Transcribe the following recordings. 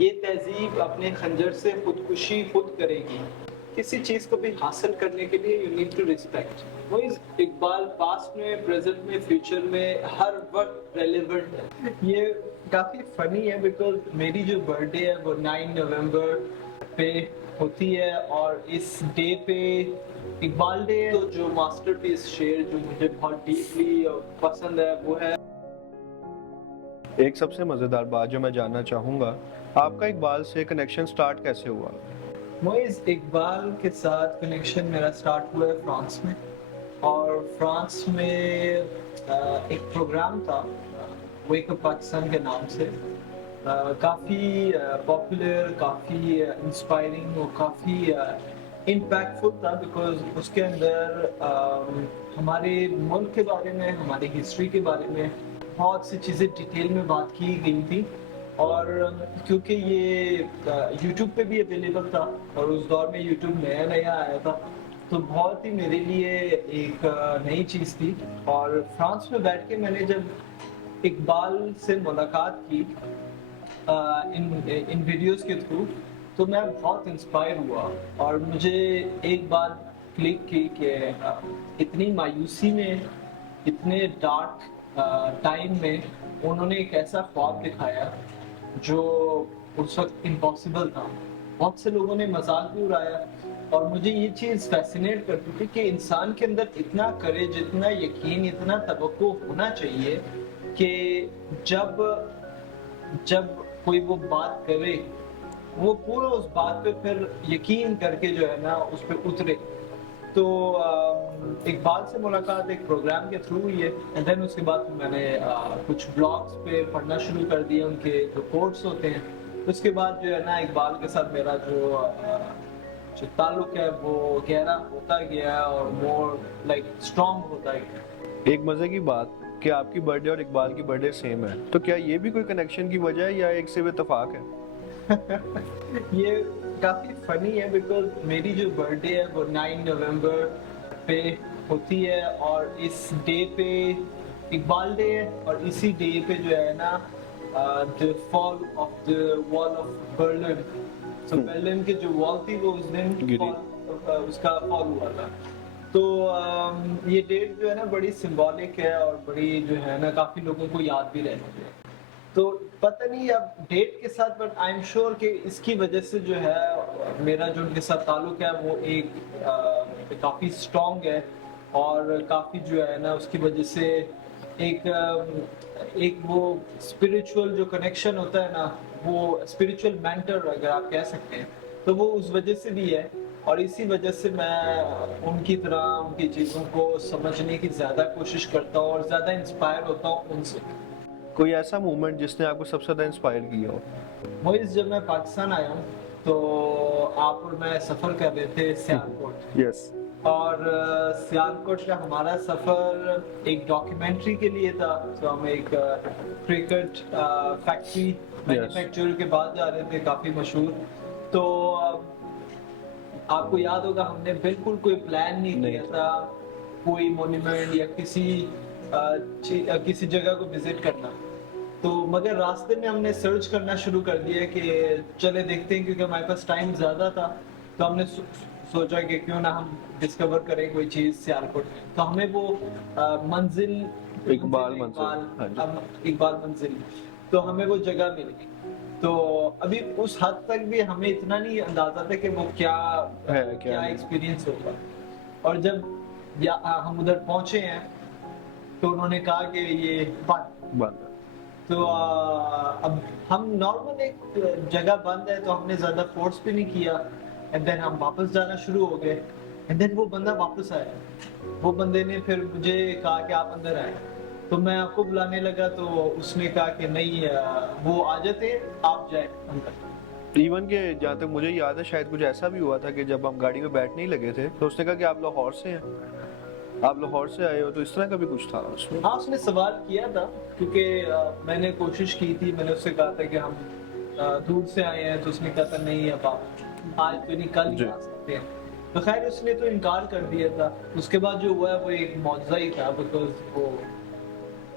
یہ تہذیب اپنے خنجر سے خودکشی خود کرے گی. کسی چیز کو بھی حاصل کرنے کے لیے یو نیڈ ٹو ریسپیکٹ. وہ اقبال پاسٹ میں، پریزنٹ میں، فیوچر میں ہر وقت ریلیونٹ ہے. یہ کافی فنی ہے بیکاز میری جو برتھ ڈے ہے وہ 9 نومبر پہ ہوتی ہے، اور اس ڈے پہ اقبال ڈے ہے. تو جو ماسٹر پیس شعر جو مجھے بہت ڈیپلی پسند ہے وہ ہے. ایک سب سے مزیدار بات جو میں جاننا چاہوں گا، آپ کا اقبال سے کنیکشن سٹارٹ کیسے ہوا؟ معیز اقبال کے ساتھ کنیکشن میرا سٹارٹ ہوا ہے فرانس میں. اور فرانس میں ایک پروگرام تھا ویک اپ پاکستان کے نام سے، کافی پاپولر، کافی انسپائرنگ اور کافی امپیکٹفل تھا بیکاز اس کے اندر ہمارے ملک کے بارے میں، ہماری ہسٹری کے بارے میں بہت سی چیزیں ڈیٹیل میں بات کی گئی تھی. اور کیونکہ یہ یوٹیوب پہ بھی اویلیبل تھا اور اس دور میں یوٹیوب نیا نیا آیا تھا، تو بہت ہی میرے لیے ایک نئی چیز تھی. اور فرانس میں بیٹھ کے میں نے جب اقبال سے ملاقات کی ان ویڈیوز کے تھرو، تو میں بہت انسپائر ہوا. اور مجھے ایک بات کلک کی کہ اتنی مایوسی میں، اتنے ڈارک ٹائم میں انہوں نے ایک ایسا خواب دکھایا جو اس وقت امپاسبل تھا. بہت سے لوگوں نے مذاق بھی اڑایا، اور مجھے یہ چیز فیسینیٹ کرتی تھی کہ انسان کے اندر اتنا کریج، اتنا یقین، اتنا توقع ہونا چاہیے کہ جب کوئی وہ بات کرے وہ پورا اس بات پہ پھر یقین کر کے جو ہے نا اس پہ اترے. تو اقبال سے ملاقات ایک پروگرام کے تھرو ہوئی ہے، اینڈ دین اس کے بعد میں نے کچھ بلاگس پہ پڑھنا شروع کر دیے، ان کے جو کوٹس ہوتے ہیں. اس کے بعد جو ہے نا اقبال کے ساتھ میرا جو تعلق ہے وہ گہرا ہوتا گیا اور مور لائک اسٹرانگ ہوتا گیا. ایک مزے کی بات کہ آپ کی برتھ ڈے اور اقبال کی برتھ ڈے سیم ہے، تو کیا یہ بھی کوئی کنیکشن کی وجہ ہے یا ایک سے اتفاق ہے؟ یہ کافی فنی ہے بیکاز میری جو برتھ ڈے ہے وہ 9 نومبر پہ ہوتی ہے، اور اس ڈے پہ اقبال ڈے ہے، اور اسی ڈے پہ جو ہے نا the fall of the wall of Berlin. So Berlin کی جو وال تھی وہ اس دن اس کا فال ہوا تھا. تو یہ ڈیٹ جو ہے نا بڑی سمبولک ہے اور بڑی جو ہے نا کافی لوگوں کو یاد بھی رہتی ہے. تو پتہ نہیں اب ڈیٹ کے ساتھ، بٹ آئی ایم شیور کہ اس کی وجہ سے جو ہے میرا جو ان کے ساتھ تعلق ہے وہ ایک کافی اسٹرانگ ہے، اور کافی جو ہے نا اس کی وجہ سے ایک وہ اسپریچول جو کنیکشن ہوتا ہے نا، وہ اسپریچول مینٹر اگر آپ کہہ سکتے ہیں، تو وہ اس وجہ سے بھی ہے. اور اسی وجہ سے میں ان کی طرح ان کی چیزوں کو سمجھنے کی زیادہ کوشش کرتا ہوں اور زیادہ انسپائر ہوتا ہوں ان سے. کوئی ایسا مومنٹ جس نے آپ کو سب سے زیادہ انسپائر کیا ہو؟ موئز جب میں پاکستان آیا ہوں تو آپ اور میں سفر کر رہے تھے سیالکوٹ. یس. اور سیالکوٹ کا ہمارا سفر ایک ڈاکیومنٹری کے لیے تھا. تو ہم ایک کرکٹ فیکٹری مینوفیکچرر کے بعد جا رہے تھے، کافی مشہور. تو آپ کو یاد ہوگا ہم نے بالکل کوئی پلان نہیں کیا تھا کوئی مونیومنٹ یا کسی جگہ کو وزٹ کرنا. تو مگر راستے میں ہم نے سرچ کرنا شروع کر دیا کہ چلے دیکھتے ہیں، کیونکہ ہمارے پاس ٹائم زیادہ تھا. تو ہم نے سوچا کہ کیوں نہ ہم ڈسکور کریں کوئی چیز سیالکوٹ میں. تو ہمیں وہ منزل اقبال منزل، تو ہمیں وہ جگہ مل گئی. تو ابھی اس حد تک بھی ہمیں اتنا نہیں اندازہ تھا کہ وہ کیا ایکسپیرینس ہوگا. اور جب ہم ادھر پہنچے ہیں تو انہوں نے کہا کہ یہ بند. تو اب ہم نارمل ایک جگہ بند ہے تو ہم نے زیادہ فورس بھی نہیں کیا، اینڈ دین ہم واپس جانا شروع ہو گئے. اینڈ دین وہ بندہ واپس آیا. وہ بندے نے پھر مجھے کہا کہ آپ اندر آئیں. تو میں آپ کو بلانے لگا تو اس نے کہا کہ نہیں، وہ آ جاتے، آپ جائیں اندر. ایون کہ جہاں تک مجھے یاد ہے شاید کچھ ایسا بھی ہوا تھا کہ جب ہم گاڑی میں بیٹھنے ہی لگے تھے تو اس نے کہا کہ آپ لاہور سے ہیں، آپ لاہور سے آئے ہو، تو اس طرح کا بھی کچھ تھا اس میں. ہاں اس نے سوال کیا تھا کیونکہ میں نے کوشش کی تھی، میں نے اس سے کہا تھا کہ ہم دور سے آئے ہیں. تو اس نے کہا تھا نہیں اب آپ آج تو نہیں کل ہی آ سکتے ہیں. تو خیر اس نے تو انکار کر دیا تھا. اس کے بعد جو ہوا ہے وہ ایک معجزہ ہی تھا، بیکاز وہ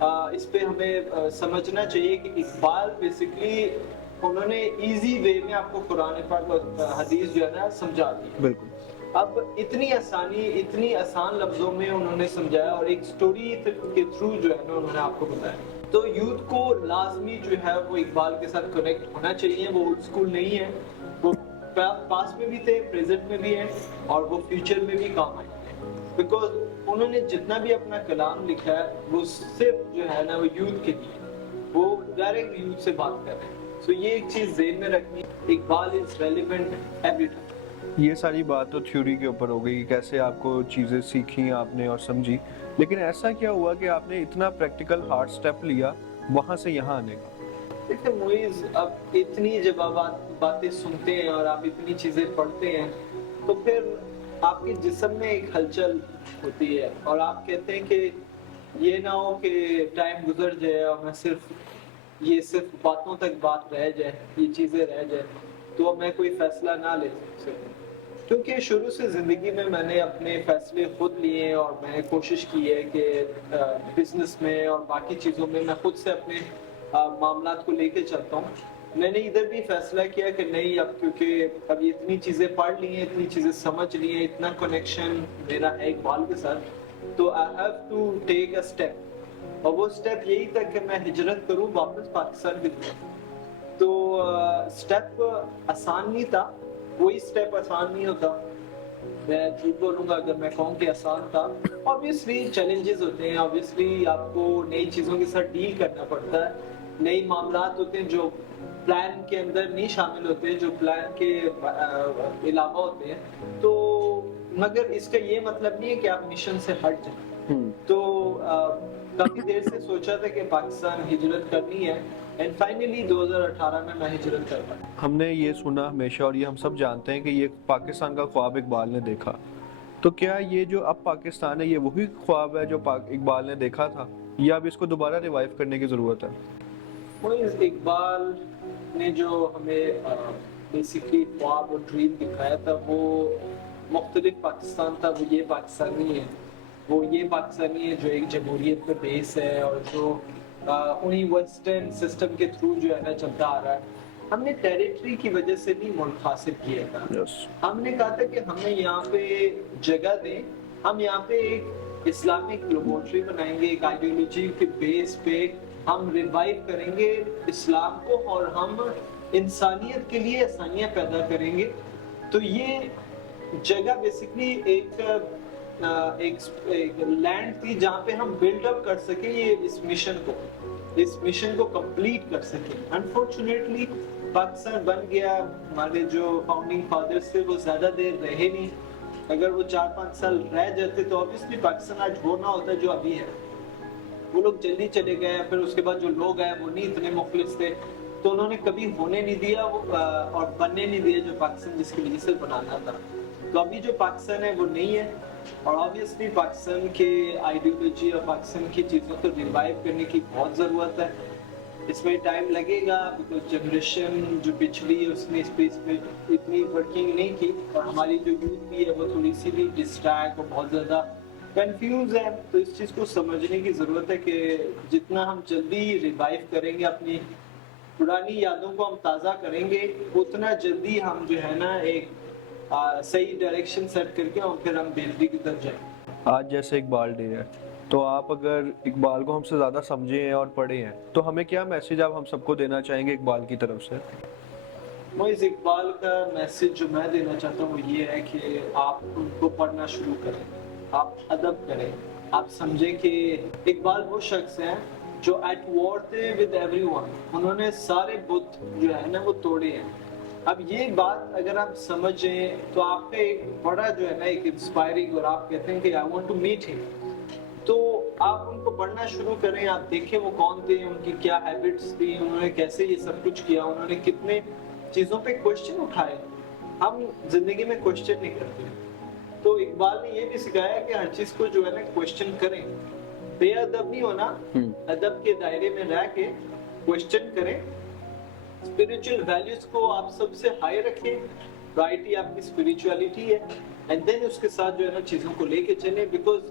اس پہ ہمیں سمجھنا چاہیے کہ اقبال بیسکلی انہوں نے ایزی وے میں آپ کو قرآن پاک اور حدیث جو ہے نا سمجھا دی. بالکل. اب اتنی آسان لفظوں میں انہوں نے سمجھایا اور ایک سٹوری کے تھرو جو ہے نا انہوں نے آپ کو بتایا. تو یوتھ کو لازمی جو ہے وہ اقبال کے ساتھ کنیکٹ ہونا چاہیے. وہ اولڈ اسکول نہیں ہے, وہ پاسٹ میں بھی تھے, پریزنٹ میں بھی ہیں, اور وہ فیوچر میں بھی کام آئیں گے. بیکاز انہوں نے جتنا بھی اپنا کلام لکھا ہے وہ صرف جو ہے نا وہ یوتھ کے لیے, وہ ڈائریکٹ یوتھ سے بات کر رہے ہیں. سو یہ ایک چیز ذہن میں رکھنی, Iqbal is relevant every time. یہ ساری بات تو تھیوری کے اوپر ہو گئی, کیسے آپ کو چیزیں سیکھی آپ نے اور سمجھی, لیکن ایسا کیا ہوا کہ آپ نے اتنا پریکٹیکل ہارڈ سٹیپ لیا وہاں سے یہاں آنے کا؟ دیکھیں معیز, اب اتنی جب آپ باتیں سنتے ہیں اور آپ اتنی چیزیں پڑھتے ہیں تو پھر آپ کے جسم میں ایک ہلچل ہوتی ہے, اور آپ کہتے ہیں کہ یہ نہ ہو کہ ٹائم گزر جائے اور میں صرف باتوں تک بات رہ جائے, یہ چیزیں رہ جائیں, تو میں کوئی فیصلہ نہ لے سکوں. کیونکہ شروع سے زندگی میں نے اپنے فیصلے خود لیے, اور میں نے کوشش کی ہے کہ بزنس میں اور باقی چیزوں میں خود سے اپنے معاملات کو لے کے چلتا ہوں. میں نے ادھر بھی فیصلہ کیا کہ نہیں, اب کیونکہ اب اتنی چیزیں پڑھ لی ہیں, اتنی چیزیں سمجھ لی ہیں, اتنا کنیکشن میرا ہے اقبال کے ساتھ, تو I have to take a step. اور وہ اسٹیپ یہی تھا کہ میں ہجرت کروں واپس پاکستان کی طرف. تو اسٹیپ آسان نہیں تھا, کوئی اسٹیپ آسان نہیں ہوتا, میں جھوٹ بولوں گا اگر میں کہوں کہ آسان تھا. obviously چیلنجز ہوتے ہیں, obviously آپ کو نئی چیزوں کے ساتھ ڈیل کرنا پڑتا ہے, نئی معاملات ہوتے ہیں جو پلان کے اندر نہیں شامل ہوتے, جو پلان کے علاوہ ہوتے ہیں. تو مگر اس کا یہ مطلب نہیں ہے کہ آپ مشن سے ہٹ جائیں. تو کافی دیر سے سوچا تھا کہ پاکستان ہجرت کرنی ہے, اینڈ فائنلی 2018 میں ہجرت کر پایا. ہم نے یہ سنا ہمیشہ, اور یہ ہم سب جانتے ہیں کہ یہ پاکستان کا خواب اقبال نے دیکھا, تو کیا یہ جو اب پاکستان ہے یہ وہی خواب ہے جو اقبال نے دیکھا تھا, یا اب اس کو دوبارہ ریوائیو کرنے کی ضرورت ہے؟ اقبال نے جو ہمیں بیسیکلی خواب اور ڈریم دکھایا تھا وہ مختلف پاکستان تھا. وہ یہ پاکستان نہیں ہے, وہ یہ پاکستان نہیں ہے جو ایک جمہوریت پہ بیس ہے اور جو انہی ویسٹرن سسٹم کے تھرو جو ہے نا چلتا آ رہا ہے. ہم نے ٹیریٹری کی وجہ سے بھی ملک حاصل کیا تھا. ہم نے کہا تھا کہ ہمیں یہاں پہ جگہ دیں, ہم یہاں پہ ایک اسلامک لیبورٹری بنائیں گے, ایک آئیڈیولوجی کے بیس پہ ہم ریوائیو کریں گے اسلام کو, اور ہم انسانیت کے لیے آسانیاں پیدا کریں گے. تو یہ جگہ بیسکلی ایک لینڈ تھی جہاں پہ ہم بلڈ اپ کر سکیں یہ اس مشن کو کمپلیٹ کر سکیں. انفارچونیٹلی پاکستان بن گیا, ہمارے جو فاؤنڈنگ فادرز تھے وہ زیادہ دیر رہے نہیں. اگر وہ 4-5 سال رہ جاتے تو obviously پاکستان آج وہ نہ ہوتا جو ابھی ہے. وہ لوگ جلدی چلے گئے, پھر اس کے بعد جو لوگ آئے وہ نہیں اتنے مخلص تھے, تو انہوں نے کبھی ہونے نہیں دیا اور بننے نہیں دیا جو پاکستان جس کی وجہ سے بنانا تھا. تو ابھی جو پاکستان ہے وہ نہیں ہے, اور obviously پاکستان کے آئیڈیولوجی اور پاکستان کی چیزوں کو ریوائیو کرنے کی بہت ضرورت ہے. اس میں ٹائم لگے گا بیکاز جنریشن جو پچھلی ہے اس نے اس پہ اتنی ورکنگ نہیں کی, اور ہماری جو یوتھ بھی ہے وہ تھوڑی سی بھی ڈسٹریکٹ اور بہت زیادہ کنفیوز ہے. تو اس چیز کو سمجھنے کی ضرورت ہے کہ جتنا ہم جلدی ریوائیو کریں گے, اپنی پرانی یادوں کو ہم تازہ کریں گے, اتنا جلدی ہم جو ہے نا ایک صحیح ڈائریکشن سیٹ کر کے اور پھر ہم بہتری کی طرف جائیں. آج جیسے اقبال ڈے ہے, تو آپ اگر اقبال کو ہم سے زیادہ سمجھے ہیں اور پڑھے ہیں, تو ہمیں کیا میسج آپ ہم سب کو دینا چاہیں گے اقبال کی طرف سے؟ معیز, اقبال کا میسج جو میں دینا چاہتا ہوں وہ یہ ہے کہ آپ ان کو پڑھنا شروع کریں, آپ ادب کریں, آپ سمجھیں کہ اقبال وہ شخص ہیں جو ایٹ وار تھے ود ایوری ون. انہوں نے سارے بت جو ہے نا وہ توڑے ہیں. اب یہ بات اگر آپ سمجھیں تو آپ کا ایک بڑا جو ہے نا ایک انسپائرنگ, اور آپ کہتے ہیں کہ آئی وانٹ ٹو میٹ ہم, تو آپ ان کو پڑھنا شروع کریں. آپ دیکھیں وہ کون تھے, ان کی کیا ہیبٹس تھی, انہوں نے کیسے یہ سب کچھ کیا, انہوں نے کتنے چیزوں پہ کوشچن اٹھائے. ہم زندگی میں کوشچن نہیں کرتے. تو اقبال نے یہ بھی سکھایا کہ ہر چیز کو جو ہے نا کوشچن کریں, بے ادب نہیں ہونا, ادب کے دائرے میں رہ کے کوشچن کریں. اسپریچول ویلیوز کو آپ سب سے ہائی رکھیں, پرائرٹی آپ کی اسپریچولیٹی ہے, اینڈ دین اس کے ساتھ جو ہے نا چیزوں کو لے کے چلیں. بیکاز